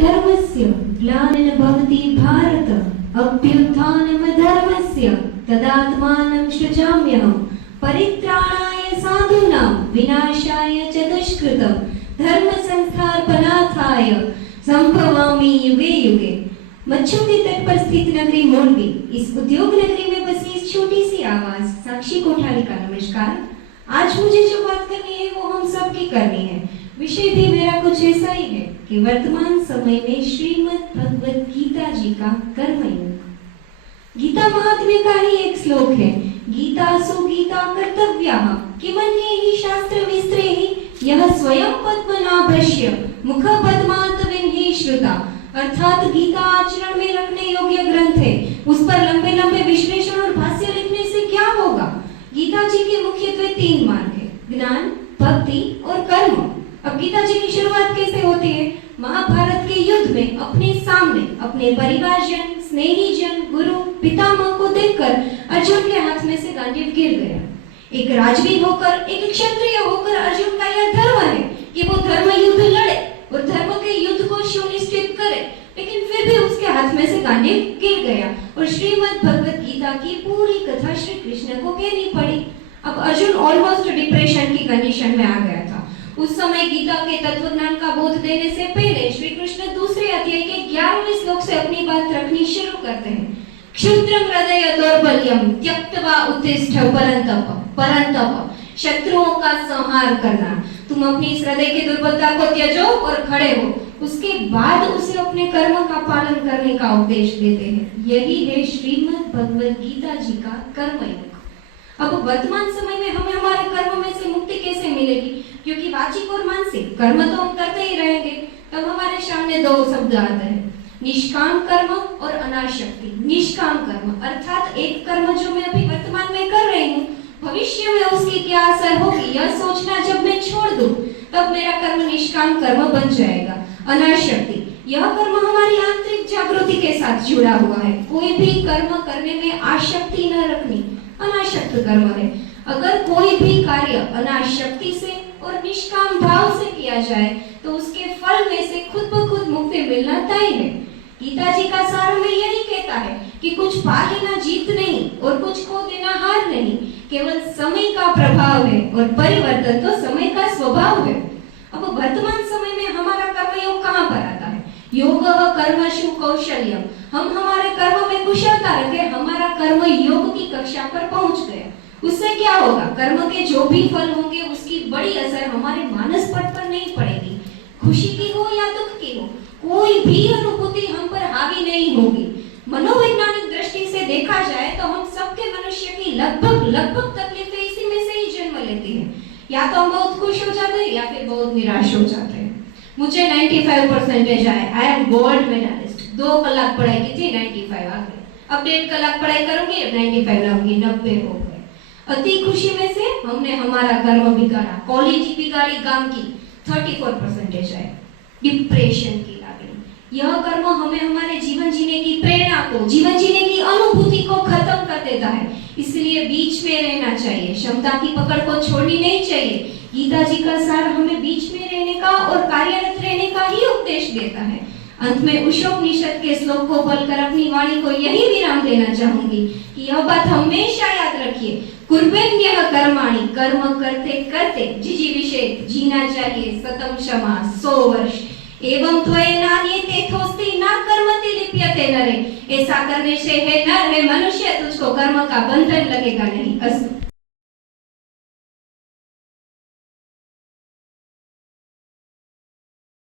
धर्मस्य ग्लानिर् भवति भारत अभ्युत्थानमधर्मस्य तदात्मानं सृजाम्यहम् परित्राणाय साधूनां विनाशाय च दुष्कृतं धर्म संस्थापनार्थाय संभवामि युगे युगे। मच्छों के तट पर स्थित नगरी मोरबी, इस उद्योग नगरी में बसी इस छोटी सी आवाज साक्षी कोठारी का नमस्कार। आज मुझे जो बात करनी है वो हम सब की करनी है। विषय भी मेरा कुछ ऐसा ही है कि वर्तमान समय में श्रीमद् भगवत गीता जी का कर्मयोग। गीता महात्म्य का ही एक श्लोक है, गीतासु गीता कर्तव्याः किमन्यैः शास्त्र विस्तरैः यः स्वयं पद्मनाभस्य मुख पद्मात् विन्हि श्रुता। अर्थात गीता आचरण में रखने योग्य ग्रंथ है, उस पर लंबे लंबे विश्लेषण और भाष्य लिखने से क्या होगा। गीता जी के मुख्यत्वे 3 मार्ग है, ज्ञान, भक्ति और कर्म। अब गीता जी की शुरुआत कैसे होती है? महाभारत के युद्ध में अपने सामने अपने परिवारजन, स्नेहीजन, गुरु, पितामह को देखकर अर्जुन के हाथ में से गांडीव गिर गया। एक राजवी होकर, एक क्षत्रिय होकर अर्जुन का यह धर्म है कि वो धर्म युद्ध लड़े और धर्म के युद्ध को सुनिश्चित करे, लेकिन फिर भी उसके हाथ में से गांडीव गिर गया और श्रीमद् भगवत गीता की पूरी कथा श्री कृष्ण को कहनी पड़ी। अब अर्जुन ऑलमोस्ट डिप्रेशन की कंडीशन में आ गया था। उस समय गीता के तत्वज्ञान का बोध देने से पहले श्री कृष्ण दूसरे अध्याय के 11वें श्लोक से अपनी बात रखनी शुरू करते हैं। क्षुद्रं हृदय दौर्बल्यम त्यक्त्वा उत्तिष्ठ परन्तप शत्रुओं का संहार करना। तुम अपनी इस हृदय की दुर्बलता को त्यजो और खड़े हो। उसके बाद उसे अपने कर्म का पालन करने का उपदेश देते हैं। यही है श्रीमद् भगवत गीता जी का कर्मयोग। अब वर्तमान समय में हमें हमारे कर्म में से मुक्ति कैसे मिलेगी? क्योंकि वाचिक और मानसिक कर्म तो हम करते ही रहेंगे। तब हमारे सामने 2 शब्द आते हैं, निष्काम कर्म और अनासक्ति। निष्काम कर्म अर्थात एक कर्म जो मैं अभी वर्तमान में कर रही हूँ, भविष्य में उसकी क्या असर होगी यह सोचना जब मैं छोड़ दूं, तब मेरा कर्म निष्काम कर्म बन जाएगा। अनासक्ति, यह कर्म हमारी आंतरिक जागृति के साथ जुड़ा हुआ है। कोई भी कर्म करने में आसक्ति न रखनी अनासक्त कर्म है। अगर कोई भी कार्य अनासक्ति से और निष्काम भाव से किया जाए तो उसके फल में से खुद ब खुद मुक्ति मिलना तय है। गीता जी का सार हमें यही कहता है कि कुछ पा लेना जीत नहीं और कुछ खो देना हार नहीं, केवल समय का प्रभाव है और परिवर्तन तो समय का स्वभाव है। अब वर्तमान समय में हमारा कर्मयोग कहाँ पर आता है? योगः कर्मसु कौशल्यम। हम हमारे कर्म में कुशलता रखे हमारा कर्म योग की कक्षा पर पहुंच गए। उससे क्या होगा? कर्म के जो भी फल होंगे उसकी बड़ी असर हमारे मानस पट पर नहीं पड़ेगी। खुशी की हो या दुख की हो, कोई भी अनुभूति हम पर हावी नहीं होगी। मनोवैज्ञानिक दृष्टि से देखा जाए तो हम सबके मनुष्य की लगभग तकलीफें इसी में से ही जन्म लेती हैं। या तो हम बहुत खुश हो जाते हैं या फिर बहुत निराश हो जाते हैं। मुझे 95% आए, आई एम गोल्ड मेडलिस्ट। 2 कलाक पढ़ाई की थी, 95 आ गए। अब 1.5 कलाक पढ़ाई करूंगी, 95 लाऊंगी, 90 हो गए। अति खुशी में से हमने हमारा कर्म बिगाड़ा, क्वालिटी बिगाड़ी, काम की 34% आए। डिप्रेशन की लागनी, यह कर्म हमें हमारे जीवन जीने की प्रेरणा को, जीवन जीने की अनुभूति को खत्म कर देता है। इसलिए बीच में रहना चाहिए, क्षमता की पकड़ को छोड़नी नहीं चाहिए। गीता जी का सार हमें बीच में रहने का और कार्यरत रहने का ही उपदेश देता है। अंत में उषोपनिषद के श्लोक को पढ़कर अपनी वाणी को यही विराम देना चाहूंगी कि यह बात हमेशा याद रखिए, कुर्वेण्यः कर्माणि, कर्म करते करते जिजीविषेत्, जीना चाहिए सतम क्षमा 100 वर्ष। एवं त्वयेनान्यते थोस्ति न कर्मति लिप्यते नरे। ऐसा करने से है नर है मनुष्य, तुझको कर्म का बंधन लगेगा नहीं। अस्तु।